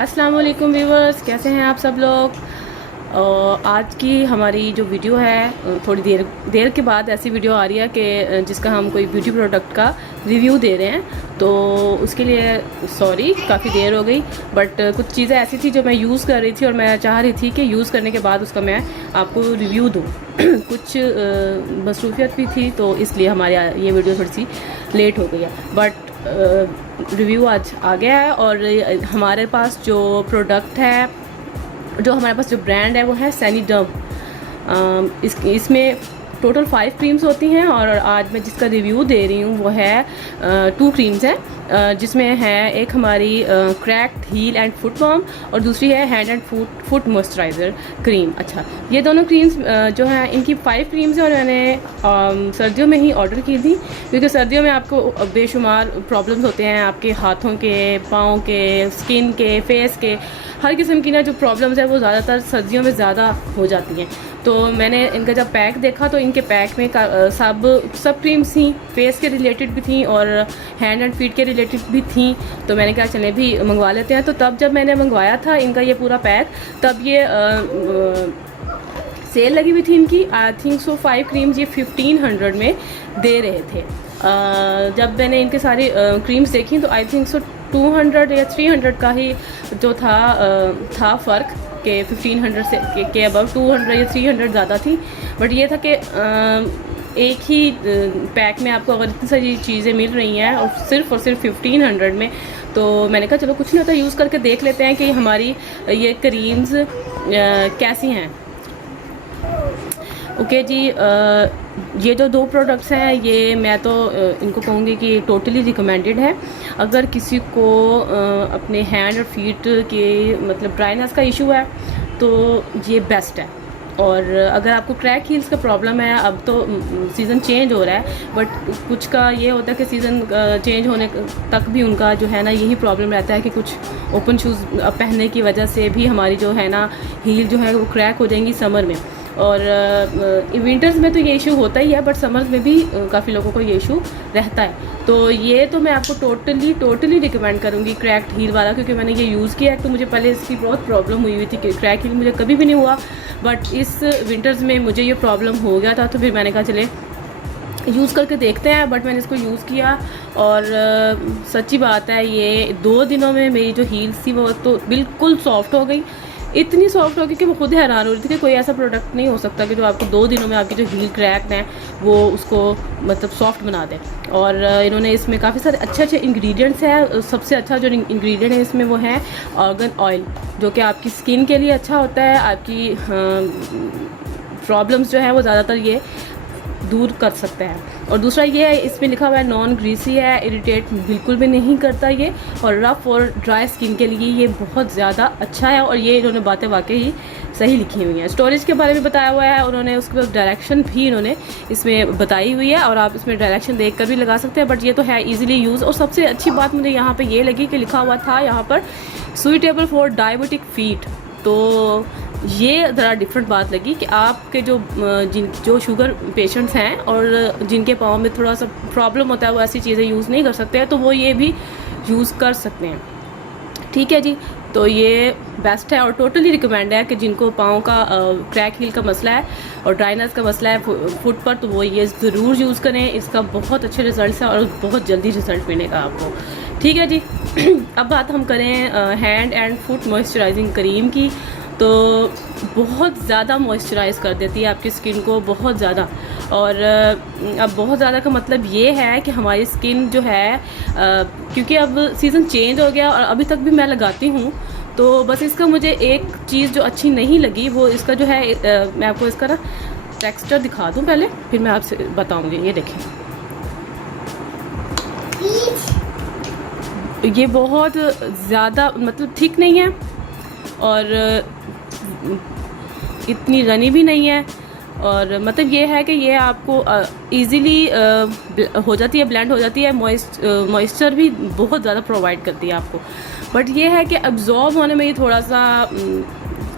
अस्सलाम वालेकुम व्यूवर्स, कैसे हैं आप सब लोग। आज की हमारी जो वीडियो है थोड़ी देर के बाद ऐसी वीडियो आ रही है कि जिसका हम कोई ब्यूटी प्रोडक्ट का रिव्यू दे रहे हैं। तो उसके लिए सॉरी, काफ़ी देर हो गई, बट कुछ चीज़ें ऐसी थी जो मैं यूज़ कर रही थी और मैं चाह रही थी कि यूज़ करने के बाद उसका मैं आपको रिव्यू दूँ। कुछ मसरूफियत भी थी तो इसलिए हमारी ये वीडियो थोड़ी सी लेट हो गई है, बट रिव्यू आज आ गया है। और हमारे पास जो प्रोडक्ट है, जो हमारे पास जो ब्रांड है वो है सैनिडर्म। इसमें टोटल 5 क्रीम्स होती हैं और आज मैं जिसका रिव्यू दे रही हूँ वो है 2 क्रीम्स हैं, जिसमें है एक हमारी cracked heel and foot balm और दूसरी है hand and foot moisturiser cream. अच्छा, ये दोनों क्रीम्स जो हैं, इनकी 5 क्रीम्स हैं और मैंने सर्दियों में ही ऑर्डर की थी, क्योंकि सर्दियों में आपको बेशुमार प्रॉब्लम्स होते हैं, आपके हाथों के, पाँव के, स्किन के, फेस के, हर किस्म की ना जो प्रॉब्लम्स है वो ज़्यादातर सर्दियों में ज़्यादा हो जाती हैं। तो मैंने इनका जब पैक देखा तो इनके पैक में सब क्रीम्स थी, फेस के रिलेटेड भी थी और हैंड एंड फीट के रिलेटेड भी थी। तो मैंने कहा चले भी मंगवा लेते हैं। तो तब जब मैंने मंगवाया था इनका ये पूरा पैक, तब ये सेल लगी हुई थी इनकी। आई थिंक सो 5 क्रीम्स ये 1500 में दे रहे थे। जब मैंने इनके सारी क्रीम्स देखी तो आई थिंक सो 200 या 300 का ही जो था फ़र्क, के 1500 से के अबव 200 या 300 ज़्यादा थी। बट ये था कि एक ही पैक में आपको अगर इतनी सारी चीज़ें मिल रही हैं और सिर्फ 1500 में, तो मैंने कहा चलो कुछ नहीं होता, यूज़ करके देख लेते हैं कि हमारी ये क्रीम्स कैसी हैं। ओके जी, ये जो 2 प्रोडक्ट्स हैं ये मैं तो इनको कहूँगी कि टोटली रिकमेंडेड है। अगर किसी को अपने हैंड और फीट के मतलब ड्राइनेस का इशू है तो ये बेस्ट है। और अगर आपको क्रैक हील्स का प्रॉब्लम है, अब तो सीज़न चेंज हो रहा है, बट कुछ का ये होता है कि सीज़न चेंज होने तक भी उनका जो है ना यही प्रॉब्लम रहता है कि कुछ ओपन शूज़ पहनने की वजह से भी हमारी जो है ना हील जो है वो क्रैक हो जाएंगी समर में। और विंटर्स में तो ये इशू होता ही है, बट समर्स में भी काफ़ी लोगों को ये इशू रहता है। तो ये तो मैं आपको टोटली रिकमेंड करूँगी क्रैक्ड हील वाला, क्योंकि मैंने ये यूज़ किया है। तो मुझे पहले इसकी बहुत प्रॉब्लम हुई थी कि क्रैक हील मुझे कभी भी नहीं हुआ, बट इस विंटर्स में मुझे ये प्रॉब्लम हो गया था। तो फिर मैंने कहा चले यूज़ करके देखते हैं। बट मैंने इसको यूज़ किया और सच्ची बात है, ये 2 दिनों में मेरी जो हील्स थी वो तो बिल्कुल सॉफ्ट हो गई। इतनी सॉफ्ट हो गई कि मैं खुद हैरान हो रही थी कि कोई ऐसा प्रोडक्ट नहीं हो सकता कि जो आपको 2 दिनों में आपकी जो हील क्रैक्ड हैं वो उसको मतलब सॉफ्ट बना दे। और इन्होंने इसमें काफ़ी सारे अच्छे इंग्रेडिएंट्स हैं। सबसे अच्छा जो इंग्रेडिएंट है इसमें वो है आर्गन ऑयल, जो कि आपकी स्किन के लिए अच्छा होता है। आपकी प्रॉब्लम्स जो है वो ज़्यादातर ये दूर कर सकते हैं। और दूसरा ये है, इसमें लिखा हुआ है नॉन ग्रीसी है, इरिटेट बिल्कुल भी नहीं करता ये, और रफ़ और ड्राई स्किन के लिए ये बहुत ज़्यादा अच्छा है। और ये इन्होंने बातें वाकई सही लिखी हुई हैं। स्टोरेज के बारे में बताया हुआ है उन्होंने, उसके बाद डायरेक्शन भी इन्होंने इसमें बताई हुई है और आप इसमें डायरेक्शन देख कर भी लगा सकते हैं। बट ये तो है ईजिली यूज़। और सबसे अच्छी बात मुझे यहाँ पर ये लगी कि लिखा हुआ था यहाँ पर सुइटेबल फॉर डायबिटिक फीट। तो ये ज़रा डिफरेंट बात लगी कि आपके जो शुगर पेशेंट्स हैं और जिनके पाँव में थोड़ा सा प्रॉब्लम होता है वो ऐसी चीज़ें यूज़ नहीं कर सकते हैं, तो वो ये भी यूज़ कर सकते हैं। ठीक है जी, तो ये बेस्ट है और टोटली रिकमेंड है कि जिनको पाँव का क्रैक हील का मसला है और ड्राइनेस का मसला है फुट पर, तो वो ये ज़रूर यूज़ करें। इसका बहुत अच्छे रिज़ल्ट है और बहुत जल्दी रिज़ल्ट मिलेगा आपको। ठीक है जी। अब बात हम करें hand and foot moisturising cream की, तो बहुत ज़्यादा मॉइस्चराइज़ कर देती है आपकी स्किन को, बहुत ज़्यादा। और अब बहुत ज़्यादा का मतलब ये है कि हमारी स्किन जो है, क्योंकि अब सीज़न चेंज हो गया और अभी तक भी मैं लगाती हूँ, तो बस इसका मुझे एक चीज़ जो अच्छी नहीं लगी वो इसका जो है, मैं आपको इसका ना टेक्सचर दिखा दूँ पहले, फिर मैं आपसे बताऊँगी। ये देखें, ये बहुत ज़्यादा मतलब थिक नहीं है और इतनी रनी भी नहीं है। और मतलब ये है कि ये आपको इजीली हो जाती है, ब्लेंड हो जाती है, मॉइस्चर भी बहुत ज़्यादा प्रोवाइड करती है आपको। बट ये है कि अब्जॉर्ब होने में ये थोड़ा सा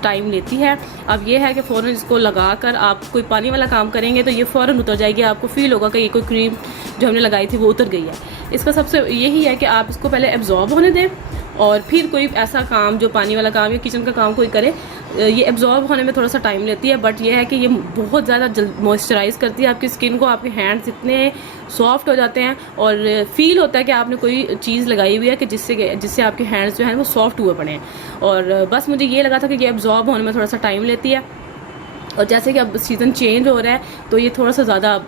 टाइम लेती है। अब ये है कि फ़ौरन इसको लगाकर आप कोई पानी वाला काम करेंगे तो ये फ़ौरन उतर जाएगी, आपको फ़ील होगा कि ये कोई क्रीम जो हमने लगाई थी वो उतर गई है। इसका सबसे यही है कि आप इसको पहले एब्जॉर्ब होने दें और फिर कोई ऐसा काम जो पानी वाला काम या किचन का काम कोई करे, ये एब्जॉर्ब होने में थोड़ा सा टाइम लेती है, बट ये है कि ये बहुत ज़्यादा जल्द मॉइस्चराइज़ करती है आपकी स्किन को। आपके हैंड्स इतने सॉफ्ट हो जाते हैं और फील होता है कि आपने कोई चीज़ लगाई हुई है कि जिससे आपके हैंड्स जो हैं वो सॉफ्ट हुए पड़े हैं। और बस मुझे ये लगा था कि ये एब्जॉर्ब होने में थोड़ा सा टाइम लेती है, और जैसे कि अब सीज़न चेंज हो रहा है तो ये थोड़ा सा ज़्यादा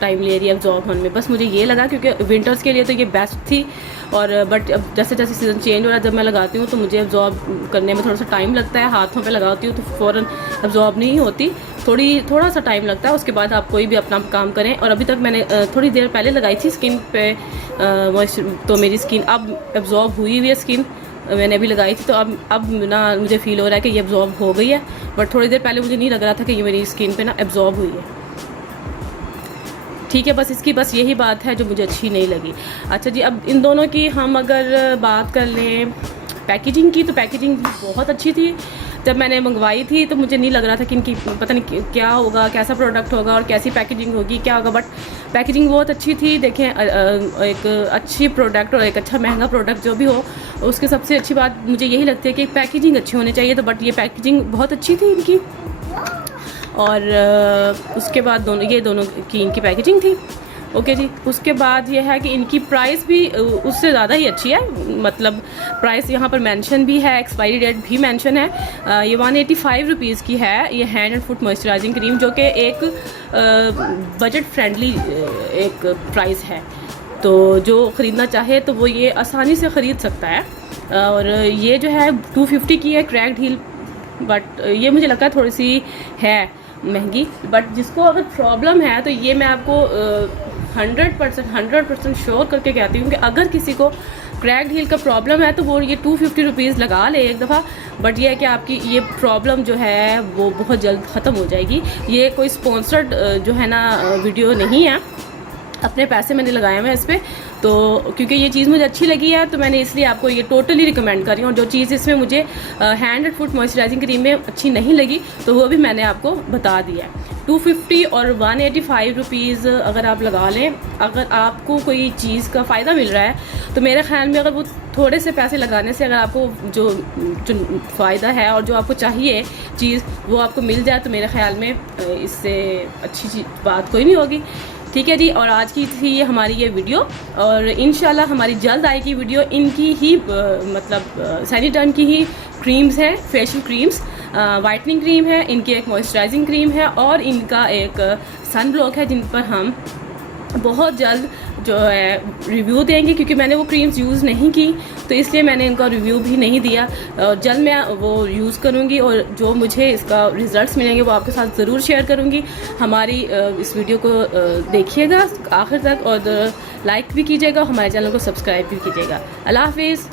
टाइम ले रही है एब्जॉर्ब होने में। बस मुझे ये लगा क्योंकि विंटर्स के लिए तो ये बेस्ट थी, और बट अब जैसे जैसे सीज़न चेंज हो रहा है जब मैं लगाती हूँ तो मुझे एब्जॉर्ब करने में थोड़ा सा टाइम लगता है। हाथों पे लगाती हूँ तो फ़ौरन एब्जॉर्ब नहीं होती, थोड़ा सा टाइम लगता है। उसके बाद आप कोई भी अपना काम करें। और अभी तक मैंने थोड़ी देर पहले लगाई थी स्किन पे तो मेरी स्किन अब एब्जॉर्ब हुई है स्किन, मैंने अभी लगाई थी तो अब ना मुझे फ़ील हो रहा है कि ये एब्जॉर्ब हो गई है, बट थोड़ी देर पहले मुझे नहीं लग रहा था कि ये मेरी स्किन पे ना एब्जॉर्ब हुई है। ठीक है, बस इसकी बस यही बात है जो मुझे अच्छी नहीं लगी। अच्छा जी, अब इन दोनों की हम अगर बात कर लें पैकेजिंग की, तो पैकेजिंग बहुत अच्छी थी। जब मैंने मंगवाई थी तो मुझे नहीं लग रहा था कि इनकी पता नहीं क्या होगा, कैसा प्रोडक्ट होगा और कैसी पैकेजिंग होगी, क्या होगा, बट पैकेजिंग बहुत अच्छी थी। देखें, एक अच्छी प्रोडक्ट और एक अच्छा महंगा प्रोडक्ट जो भी हो, उसकी सबसे अच्छी बात मुझे यही लगती है कि पैकेजिंग अच्छी होनी चाहिए। तो बट ये पैकेजिंग बहुत अच्छी थी इनकी, और उसके बाद ये दोनों की इनकी पैकेजिंग थी। ओके जी, उसके बाद ये है कि इनकी प्राइस भी उससे ज़्यादा ही अच्छी है। मतलब प्राइस यहाँ पर मेंशन भी है, एक्सपायरी डेट भी मेंशन है। ये 185 रुपीज़ की है ये hand and foot moisturising cream, जो कि एक बजट फ्रेंडली एक प्राइस है। तो जो ख़रीदना चाहे तो वो ये आसानी से ख़रीद सकता है। और ये जो है 250 की है, क्रैक्ड हील, बट ये मुझे लगता है थोड़ी सी है महंगी। बट जिसको अगर प्रॉब्लम है तो ये मैं आपको 100% श्योर करके कहती हूँ कि अगर किसी को क्रैक्ड हील का प्रॉब्लम है तो वो ये 250 रुपीज़ लगा ले एक दफ़ा। बट ये है कि आपकी ये प्रॉब्लम जो है वो बहुत जल्द ख़त्म हो जाएगी। ये कोई स्पॉन्सर्ड जो है ना वीडियो नहीं है, अपने पैसे मैंने लगाए हुए हैं इस पर। तो क्योंकि ये चीज़ मुझे अच्छी लगी है तो मैंने इसलिए आपको ये टोटली रिकमेंड कर रही हूँ। और जो चीज़ इसमें मुझे hand and foot moisturising cream में अच्छी नहीं लगी तो वो भी मैंने आपको बता दिया है। 250 और 185 रुपीज़ अगर आप लगा लें, अगर आपको कोई चीज़ का फ़ायदा मिल रहा है तो मेरे ख्याल में अगर वो थोड़े से पैसे लगाने से अगर आपको जो फ़ायदा है और जो आपको चाहिए चीज़ वो आपको मिल जाए तो मेरे ख्याल में इससे अच्छी बात कोई नहीं होगी। ठीक है जी, और आज की थी ये हमारी ये वीडियो, और इंशाल्लाह हमारी जल्द आएगी वीडियो। इनकी ही मतलब सैनिटर्न की ही क्रीम्स हैं, फेशियल क्रीम्स, वाइटनिंग क्रीम है, इनकी एक मॉइस्चराइजिंग क्रीम है और इनका एक सन ब्लॉक है, जिन पर हम बहुत जल्द जो है रिव्यू देंगे। क्योंकि मैंने वो क्रीम्स यूज़ नहीं की तो इसलिए मैंने इनका रिव्यू भी नहीं दिया। जल्द मैं वो यूज़ करूँगी और जो मुझे इसका रिज़ल्ट्स मिलेंगे वो आपके साथ ज़रूर शेयर करूँगी। हमारी इस वीडियो को देखिएगा आखिर तक और लाइक भी कीजिएगा, हमारे चैनल को सब्सक्राइब भी कीजिएगा। अल्लाह हाफिज़।